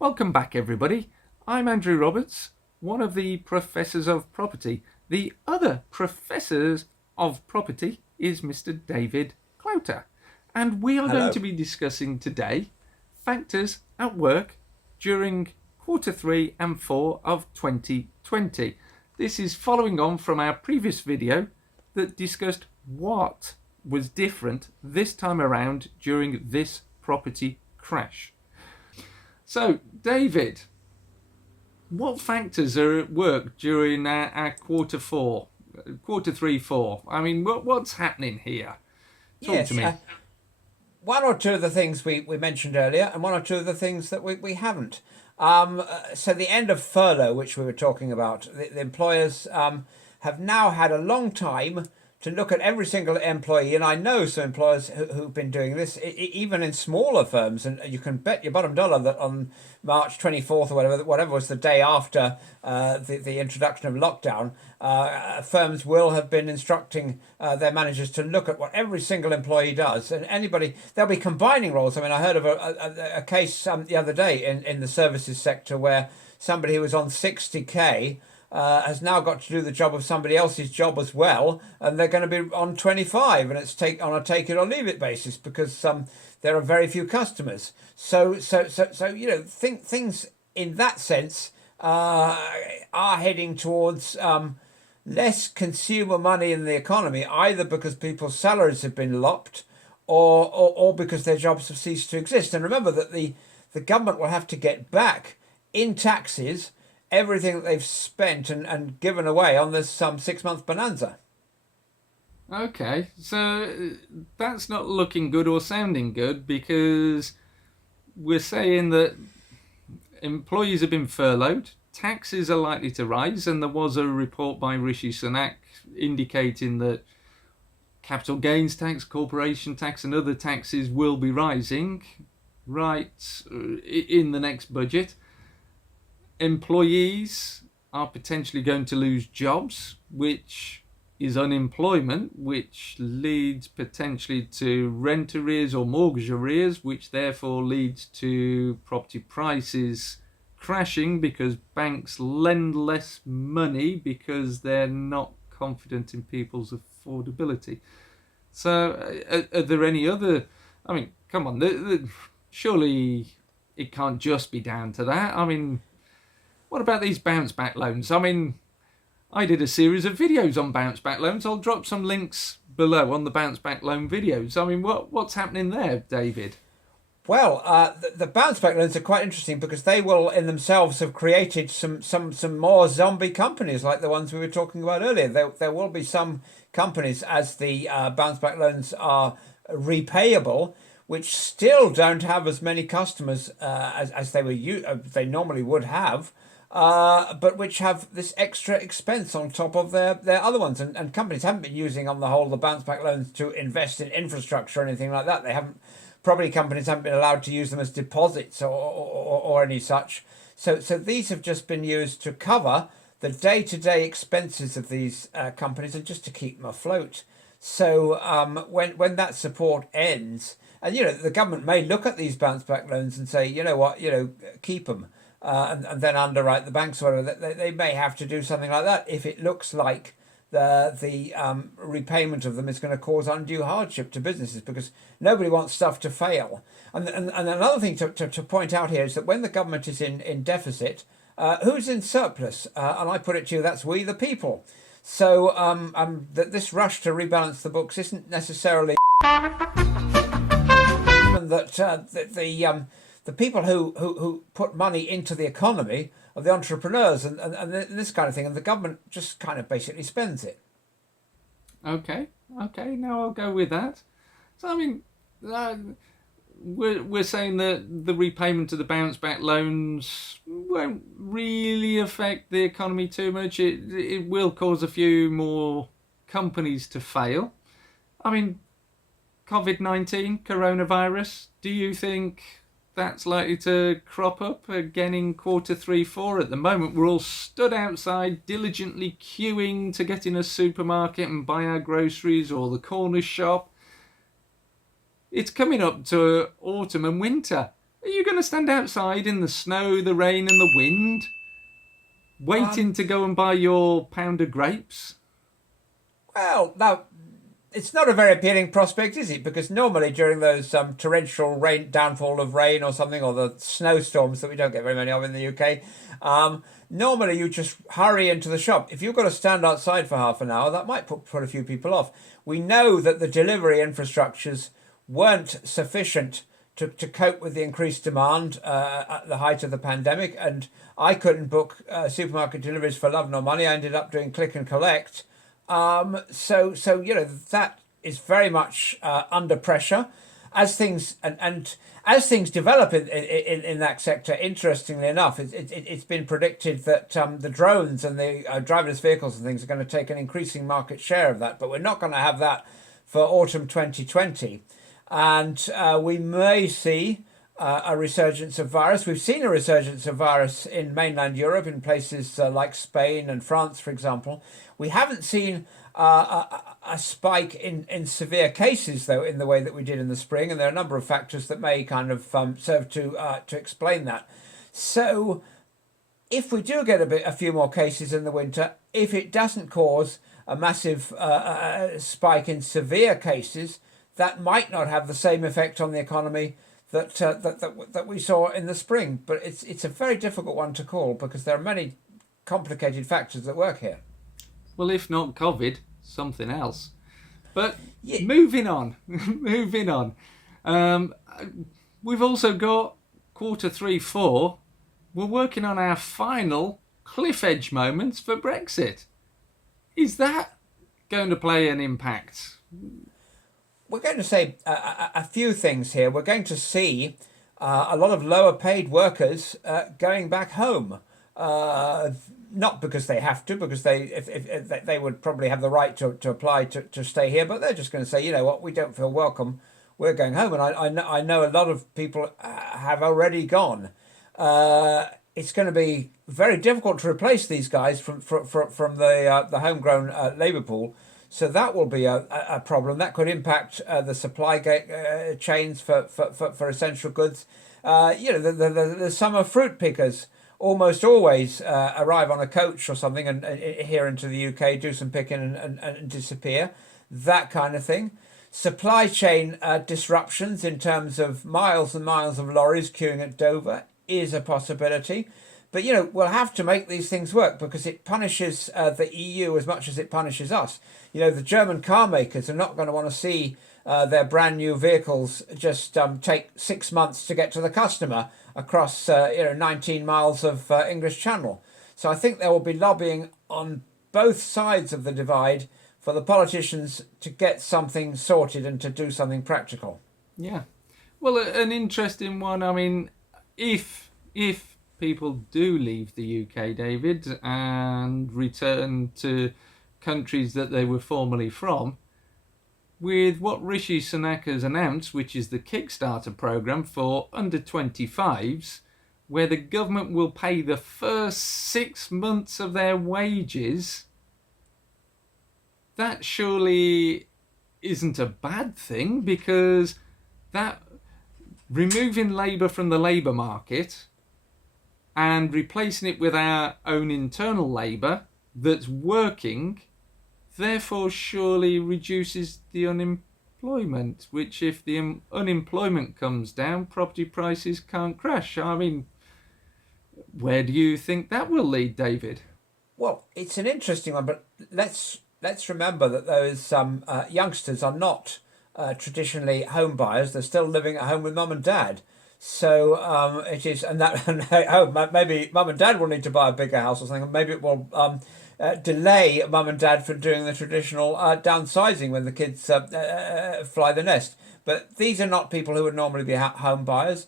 Welcome back, everybody. I'm Andrew Roberts, one of the professors of property. The other professors of property is Mr. David Clouter. And we are going Hello. to be discussing today factors at work during quarter 3 and 4 of 2020. This is following on from our previous video that discussed what was different this time around during this property crash. So, David, what factors are at work during our quarter 3, 4? I mean, what's happening here? Talk to Yes, me. one or two of the things we mentioned earlier, and one or two of the things that we haven't. So the end of furlough, which we were talking about, the employers have now had a long time to look at every single employee, and I know some employers who've been doing this, even in smaller firms, and you can bet your bottom dollar that on March 24th or whatever was the day after the introduction of lockdown, firms will have been instructing their managers to look at what every single employee does, and anybody they'll be combining roles. I mean, I heard of a case the other day in the services sector where somebody who was on 60K has now got to do the job of somebody else's job as well, and they're going to be on 25, and it's on a take it or leave it basis because there are very few customers. So things in that sense are heading towards less consumer money in the economy, either because people's salaries have been lopped or because their jobs have ceased to exist. And remember that the government will have to get back in taxes everything that they've spent and given away on this 6 month bonanza. Okay, so that's not looking good or sounding good because we're saying that employees have been furloughed, taxes are likely to rise, and there was a report by Rishi Sunak indicating that capital gains tax, corporation tax, and other taxes will be rising right in the next budget. Employees are potentially going to lose jobs, which is unemployment, which leads potentially to rent arrears or mortgage arrears, which therefore leads to property prices crashing because banks lend less money because they're not confident in people's affordability. So, are there any other? I mean, come on, surely it can't just be down to that. I mean, what about these bounce back loans? I mean, I did a series of videos on bounce back loans. I'll drop some links below on the bounce back loan videos. I mean, what's happening there, David? Well, the bounce back loans are quite interesting because they will, in themselves, have created some more zombie companies like the ones we were talking about earlier. There will be some companies as the bounce back loans are repayable, which still don't have as many customers as they normally would have. But which have this extra expense on top of their other ones. And companies haven't been using, on the whole, the bounce back loans to invest in infrastructure or anything like that. They haven't, property companies haven't been allowed to use them as deposits or any such. So these have just been used to cover the day-to-day expenses of these companies and just to keep them afloat. So when that support ends, and the government may look at these bounce back loans and say, you know what, keep them. And then underwrite the banks or whatever. They may have to do something like that if it looks like the repayment of them is going to cause undue hardship to businesses, because nobody wants stuff to fail. And another thing to point out here is that when the government is in deficit, who's in surplus? And I put it to you, that's we the people. So this rush to rebalance the books isn't necessarily that the people who put money into the economy are the entrepreneurs and this kind of thing, and the government just kind of basically spends it. Okay, now I'll go with that. So, I mean, we're saying that the repayment of the bounce back loans won't really affect the economy too much. It will cause a few more companies to fail. I mean, COVID-19, coronavirus, do you think that's likely to crop up again in quarter 3, 4? At the moment, we're all stood outside diligently queuing to get in a supermarket and buy our groceries or the corner shop. It's coming up to autumn and winter. Are you going to stand outside in the snow, the rain, and the wind, waiting Um, to go and buy your pound of grapes? well, now it's not a very appealing prospect, is it? Because normally during those torrential rain, downfall of rain or something, or the snowstorms that we don't get very many of in the UK, normally you just hurry into the shop. If you've got to stand outside for half an hour, that might put a few people off. We know that the delivery infrastructures weren't sufficient to cope with the increased demand at the height of the pandemic, and I couldn't book supermarket deliveries for love nor money. I ended up doing click and collect. So that is very much under pressure as things and as things develop in that sector. Interestingly enough, it's been predicted that the drones and the driverless vehicles and things are going to take an increasing market share of that. But we're not going to have that for autumn 2020, and we may see a resurgence of virus. We've seen a resurgence of virus in mainland Europe, in places like Spain and France, for example. We haven't seen a spike in severe cases, though, in the way that we did in the spring, and there are a number of factors that may kind of serve to explain that. So, if we do get a few more cases in the winter, if it doesn't cause a massive spike in severe cases, that might not have the same effect on the economy that we saw in the spring. But it's a very difficult one to call because there are many complicated factors that work here. Well, if not COVID, something else. But Yeah. moving on, moving on. Um, we've also got quarter three, four. We're working on our final cliff edge moments for Brexit. Is that going to play an impact? We're going to say a few things here. We're going to see a lot of lower paid workers going back home. Not because they have to, because if they would probably have the right to apply to stay here, but they're just going to say, you know what, we don't feel welcome, we're going home. And I know a lot of people have already gone. It's going to be very difficult to replace these guys from the homegrown labour pool. So that will be a problem. That could impact the supply chains for essential goods. The summer fruit pickers almost always arrive on a coach or something and here into the UK, do some picking and disappear. That kind of thing. Supply chain disruptions in terms of miles and miles of lorries queuing at Dover is a possibility. But we'll have to make these things work because it punishes the EU as much as it punishes us. The German car makers are not going to want to see their brand new vehicles just take 6 months to get to the customer across 19 miles of English Channel. So I think there will be lobbying on both sides of the divide for the politicians to get something sorted and to do something practical. Yeah. Well, an interesting one. I mean, if people do leave the UK, David, and return to countries that they were formerly from, with what Rishi Sunak has announced, which is the Kickstarter program for under 25s, where the government will pay the first 6 months of their wages, that surely isn't a bad thing, because that removing labour from the labour market and replacing it with our own internal labour that's working, therefore surely reduces the unemployment, which if the unemployment comes down, property prices can't crash. I mean, where do you think that will lead, David? Well, it's an interesting one, but let's remember that those youngsters are not traditionally home buyers. They're still living at home with mum and dad. So it is, and that maybe mum and dad will need to buy a bigger house or something. Maybe it will delay mum and dad from doing the traditional downsizing when the kids fly the nest. But these are not people who would normally be home buyers.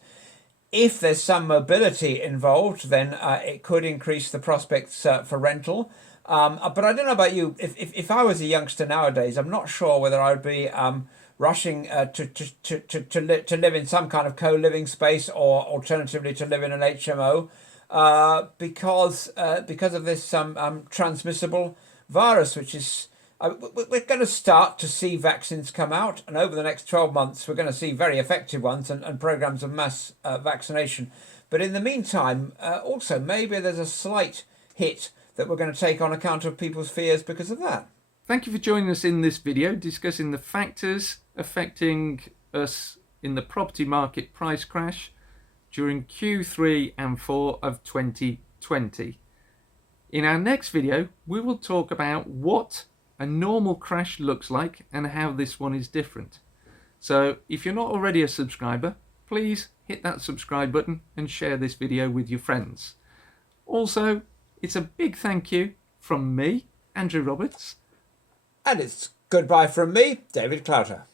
If there's some mobility involved, then it could increase the prospects for rental. But I don't know about you. If I was a youngster nowadays, I'm not sure whether I would be rushing to live in some kind of co-living space or alternatively to live in an HMO because of this transmissible virus, which is We're going to start to see vaccines come out, and over the next 12 months, we're going to see very effective ones and programs of mass vaccination. But in the meantime, also, maybe there's a slight hit that we're going to take on account of people's fears because of that. Thank you for joining us in this video discussing the factors affecting us in the property market price crash during Q3 and 4 of 2020. In our next video, we will talk about what a normal crash looks like and how this one is different. So if you're not already a subscriber, please hit that subscribe button and share this video with your friends. Also, it's a big thank you from me, Andrew Roberts. And it's goodbye from me, David Clouter.